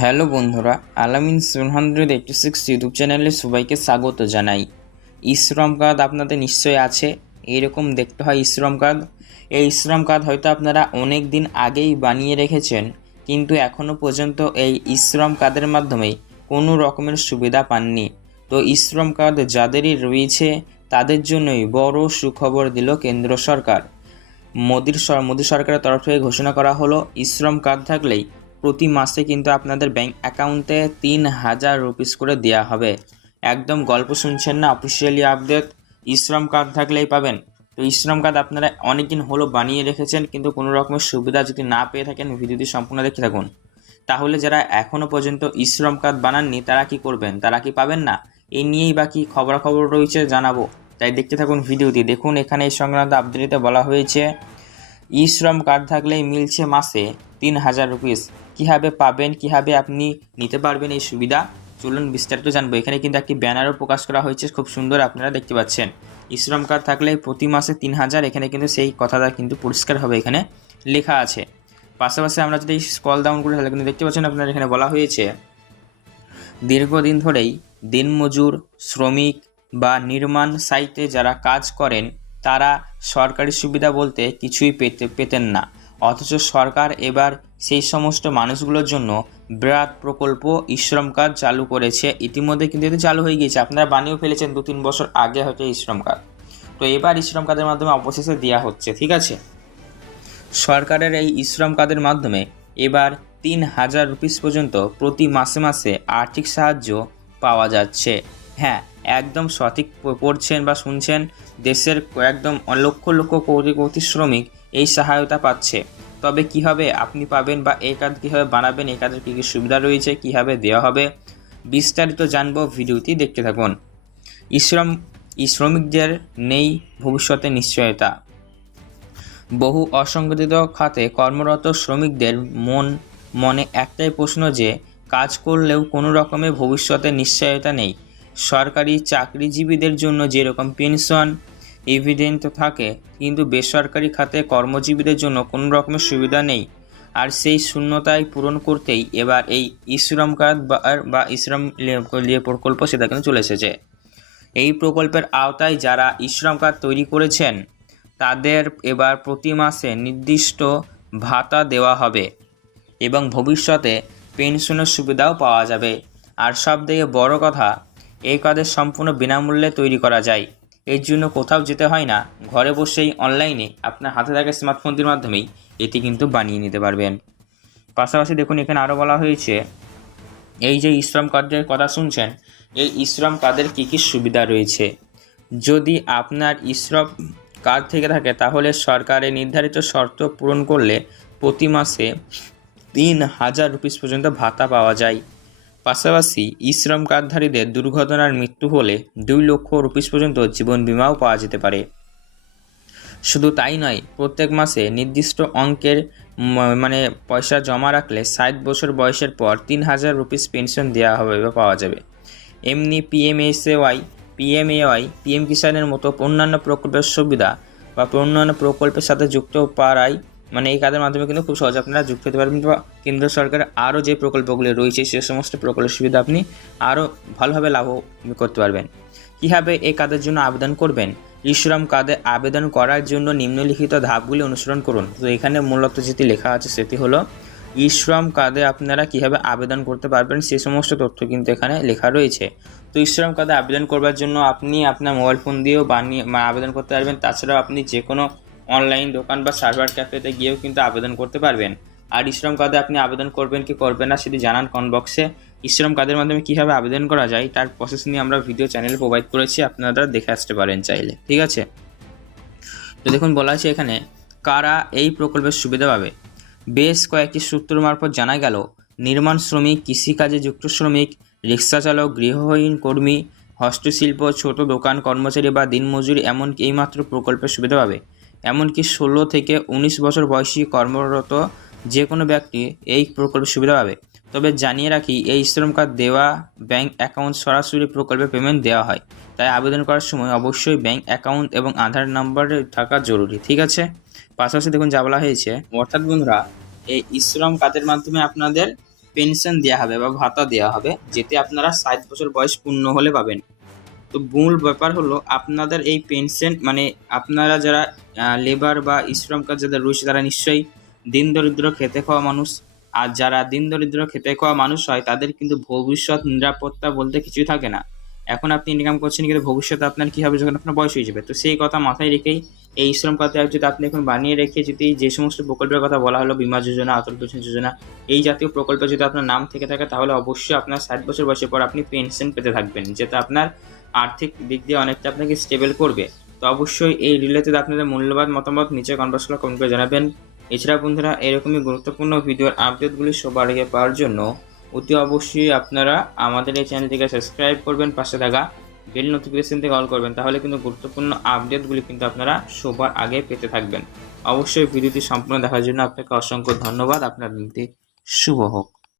Hello বন্ধুরা, Alamin seven hundred eighty six YouTube চ্যানেলে সবাইকে স্বাগত জানাই। ইশ্রম কার্ড আপনাদের নিশ্চয়ই আছে এইরকম দেখতে হয় ইশ্রম কার্ড এই ইশ্রম কার্ড হয়তো আপনারা অনেক দিন আগেই বানিয়ে রেখেছেন, কিন্তু এখনও পর্যন্ত এই ইশ্রম কার্ডের মাধ্যমে কোনো রকমের সুবিধা পাননি। তো ইশ্রম কার্ড যাদেরই রয়েছে, তাদের জন্যই বড় সুখবর দিল কেন্দ্র সরকার। মোদির মোদী সরকারের তরফ থেকে ঘোষণা করা হলো ইশ্রম কার্ড থাকলেই প্রতি মাসে কিন্তু আপনাদের ব্যাংক অ্যাকাউন্টে তিন হাজার রুপিস করে দেওয়া হবে। একদম গল্প শুনছেন না? অফিসিয়ালি আপডেট ইশ্রম কার্ড থাকলেই পাবেন। তো ইশ্রম কার্ড আপনারা অনেকদিন হলো বানিয়ে রেখেছেন, কিন্তু কোনো রকমের সুবিধা যদি না পেয়ে থাকেন, ভিডিওটি সম্পূর্ণ দেখে থাকুন। তাহলে যারা এখনও পর্যন্ত ইশ্রম কার্ড বানাননি, তারা কি করবেন? তারা কি পাবেন না? এই নিয়েই বা কি খবরাখবর রয়েছে জানাব। তাই দেখতে থাকুন ভিডিওটি। দেখুন, এখানে এই সংক্রান্ত আপডেটে বলা হয়েছে ই শ্রম কার্ড থাকলেই মিলছে মাসে তিন হাজার রুপিস কীভাবে পাবেন, কীভাবে আপনি নিতে পারবেন এই সুবিধা, চলুন বিস্তারিত জানব। এখানে কিন্তু একটি ব্যানারও প্রকাশ করা হয়েছে, খুব সুন্দর আপনারা দেখতে পাচ্ছেন। শ্রম কার্ড থাকলে প্রতি মাসে তিন হাজার, এখানে কিন্তু সেই কথাটা কিন্তু পরিষ্কারভাবে এখানে লেখা আছে। পাশাপাশি আমরা যদি স্কল ডাউন করি, তাহলে কিন্তু দেখতে পাচ্ছেন আপনারা এখানে বলা হয়েছে, দীর্ঘদিন ধরেই দিনমজুর শ্রমিক বা নির্মাণ সাইটে যারা কাজ করেন, তারা সরকারি সুবিধা বলতে কিছুই পেতে, পেতেন না। অথচ সরকার এবার সেই সমস্ত মানুষগুলোর জন্য বিরাট প্রকল্প, ইশ্রম কার্ড চালু করেছে। ইতিমধ্যে কিন্তু এটি চালু হয়ে গিয়েছে। আপনারা বানিয়েও ফেলেছেন দু তিন বছর আগে হয়তো ইশ্রম কার্ড তো এবার ইশ্রম কার্ডের মাধ্যমে অবশেষে দেওয়া হচ্ছে, ঠিক আছে? সরকারের এই ইশ্রম কার্ডের মাধ্যমে এবার তিন হাজার রুপিস পর্যন্ত প্রতি মাসে মাসে আর্থিক সাহায্য পাওয়া যাচ্ছে। হ্যাঁ একদম সঠিক পড়ছেন বা শুনছেন, দেশের একদম লক্ষ লক্ষ কোটি কোটি শ্রমিক এই সহায়তা পাচ্ছে। তবে কীভাবে আপনি পাবেন বা এই কার্ড কীভাবে বানাবেন এই কার্ডের কী কী সুবিধা রয়েছে, কীভাবে দেওয়া হবে, বিস্তারিত জানব ভিডিওটি দেখতে থাকুন। ইশ্রম এই শ্রমিকদের নেই ভবিষ্যতে নিশ্চয়তা। বহু অসংগঠিত খাতে কর্মরত শ্রমিকদের মন মনে একটাই প্রশ্ন যে, কাজ করলেও কোনো রকমের ভবিষ্যতে নিশ্চয়তা নেই। সরকারি চাকরিজীবীদের জন্য যেরকম পেনশন এভিডেন্ট থাকে, কিন্তু বেসরকারি খাতে কর্মজীবীদের জন্য কোনো রকমের সুবিধা নেই। আর সেই শূন্যতায় পূরণ করতেই এবার এই ইশ্রম কার্ড বা বা ইশ্রম প্রকল্প সেটা কিন্তু চলে এসেছে। এই প্রকল্পের আওতায় যারা ইশ্রম কার্ড তৈরি করেছেন, তাদের এবার প্রতি মাসে নির্দিষ্ট ভাতা দেওয়া হবে এবং ভবিষ্যতে পেনশনের সুবিধাও পাওয়া যাবে। আর সব থেকে বড় কথা এই কার্ডের সম্পূর্ণ বিনামূল্যে তৈরি করা যায়। এর জন্য কোথাও যেতে হয় না, ঘরে বসেই অনলাইনে আপনার হাতে থাকা স্মার্টফোনটির মাধ্যমেই এটি কিন্তু বানিয়ে নিতে পারবেন। পাশাপাশি দেখুন, এখানে আরও বলা হয়েছে, এই যে ইশ্রম কার্ডের কথা শুনছেন, এই ইশ্রম কার্ডের কী কী সুবিধা রয়েছে? যদি আপনার ইশ্রম কার্ড থেকে থাকে, তাহলে সরকারের নির্ধারিত শর্ত পূরণ করলে প্রতি মাসে তিন হাজার রুপিস পর্যন্ত ভাতা পাওয়া যায়। পাশাপাশি ইশ্রম কার্ডধারীদের দুর্ঘটনার মৃত্যু হলে দুই লক্ষ রুপিস পর্যন্ত জীবন বিমাও পাওয়া যেতে পারে। শুধু তাই নয়, প্রত্যেক মাসে নির্দিষ্ট অঙ্কের মানে পয়সা জমা রাখলে ষাট বছর বয়সের পর তিন হাজার রুপিস পেনশন দেওয়া হবে বা পাওয়া যাবে। এমনি পিএমএসএওয়াই পিএমএওয়াই পিএম কিষাণের মতো অন্যান্য প্রকল্পের সুবিধা বা অন্যান্য প্রকল্পের সাথে যুক্ত পারায় মানে এই কাজের মাধ্যমে কিন্তু খুব সহজে আপনারা যুক্ত হতে পারবেন বা কেন্দ্র সরকারের আরও যে প্রকল্পগুলি রয়েছে, সে সমস্ত প্রকল্পের সুবিধা আপনি আরও ভালোভাবে লাভ করতে পারবেন। কীভাবে এই কাজের জন্য আবেদন করবেন? ইশ্রম কার্ডে আবেদন করার জন্য নিম্নলিখিত ধাপগুলি অনুসরণ করুন। তো এখানে মূলত যেটি লেখা আছে, সেটি হলো ইশ্রম কার্ডে আপনারা কীভাবে আবেদন করতে পারবেন, সে সমস্ত তথ্য কিন্তু এখানে লেখা রয়েছে। তো ইশ্রম কার্ডে আবেদন করবার জন্য আপনি আপনার মোবাইল ফোন দিয়েও বানিয়ে আবেদন করতে পারবেন। তাছাড়াও আপনি যে কোনো অনলাইন দোকান বা সার্ভার ক্যাফেতে গিয়েও কিন্তু আবেদন করতে পারবেন। আর ইশ্রম কার্ডে আপনি আবেদন করবেন কি করবেন না সেটি জানান কমেন্ট বক্সে ইশ্রম কার্ডের মাধ্যমে কীভাবে আবেদন করা যায় তার প্রসেস নিয়ে আমরা ভিডিও চ্যানেলে প্রোভাইড করেছি, আপনারা দেখে আসতে পারেন চাইলে। ঠিক আছে? তো দেখুন, বলা আছে এখানে, কারা এই প্রকল্পের সুবিধা পাবে? বেশ কয়েকটি সূত্র মারফত জানা গেল, নির্মাণ শ্রমিক, কৃষিকাজে যুক্ত শ্রমিক, রিক্সা চালক, গৃহহীন কর্মী, হস্তশিল্প, ছোট দোকান কর্মচারী বা দিনমজুর এমনকি এইমাত্র প্রকল্পের সুবিধা পাবে। এমনকি ষোলো থেকে উনিশ বছর বয়সী কর্মরত যে কোনো ব্যক্তি এই প্রকল্পের সুবিধা পাবে। তবে জানিয়ে রাখি, এই শ্রম কার্ড দেওয়া ব্যাংক অ্যাকাউন্ট সরাসরি প্রকল্পে পেমেন্ট দেওয়া হয়। তাই আবেদন করার সময় অবশ্যই ব্যাংক অ্যাকাউন্ট এবং আধার নাম্বার থাকা জরুরি, ঠিক আছে? পাশাপাশি দেখুন, যা বলা হয়েছে, অর্থাৎ বন্ধুরা, এই ইশ্রম কার্ডের মাধ্যমে আপনাদের পেনশন দেওয়া হবে বা ভাতা দেওয়া হবে যেতে আপনারা ষাট বছর বয়স পূর্ণ হলে পাবেন। তো মূল ব্যাপার হলো আপনাদের এই পেনশন মানে আপনারা যারা লেবার বা শ্রম কাজ যাদের রয়েছে, তারা নিশ্চয়ই দিন দরিদ্র খেতে খাওয়া মানুষ। আর যারা দিন দরিদ্র খেতে খাওয়া মানুষ হয়, তাদের কিন্তু ভবিষ্যৎ নিরাপত্তা বলতে কিছুই থাকে না। এখন আপনি ইনকাম করছেন কিন্তু ভবিষ্যতে আপনার কী হবে যখন আপনার বয়স হয়ে যাবে? তো সেই কথা মাথায় রেখেই এই শ্রম খাতে যদি আপনি এখন বানিয়ে রেখে যদি যে সমস্ত প্রকল্পের কথা বলা হলো, বিমা যোজনা অটল পেনশন যোজনা, এই জাতীয় প্রকল্পে যদি আপনার নাম থেকে থাকে, তাহলে অবশ্যই আপনার ষাট বছর বয়সের পর আপনি পেনশন পেতে থাকবেন, যেটা আপনার আর্থিক দিক দিয়ে অনেকটা আপনাকে স্টেবল করবে, তো অবশ্যই এই রিলেটেড আপনাদের মূল্যবান মতামত নিচে কনভার্স করে কমেন্ট করে জানাবেন। এছাড়া বন্ধুরা, এরকমই গুরুত্বপূর্ণ ভিডিওর আপডেটগুলি সবার আগে পাওয়ার জন্য অতি অবশ্যই আপনারা আমাদের এই চ্যানেলটিকে সাবস্ক্রাইব করবেন, পাশে থাকা বেল নোটিফিকেশন থেকে অল করবেন, তাহলে কিন্তু গুরুত্বপূর্ণ আপডেটগুলি কিন্তু আপনারা সবার আগে পেতে থাকবেন। অবশ্যই ভিডিওটি সম্পূর্ণ দেখার জন্য আপনাকে অসংখ্য ধন্যবাদ। আপনার দিনটি শুভ হোক।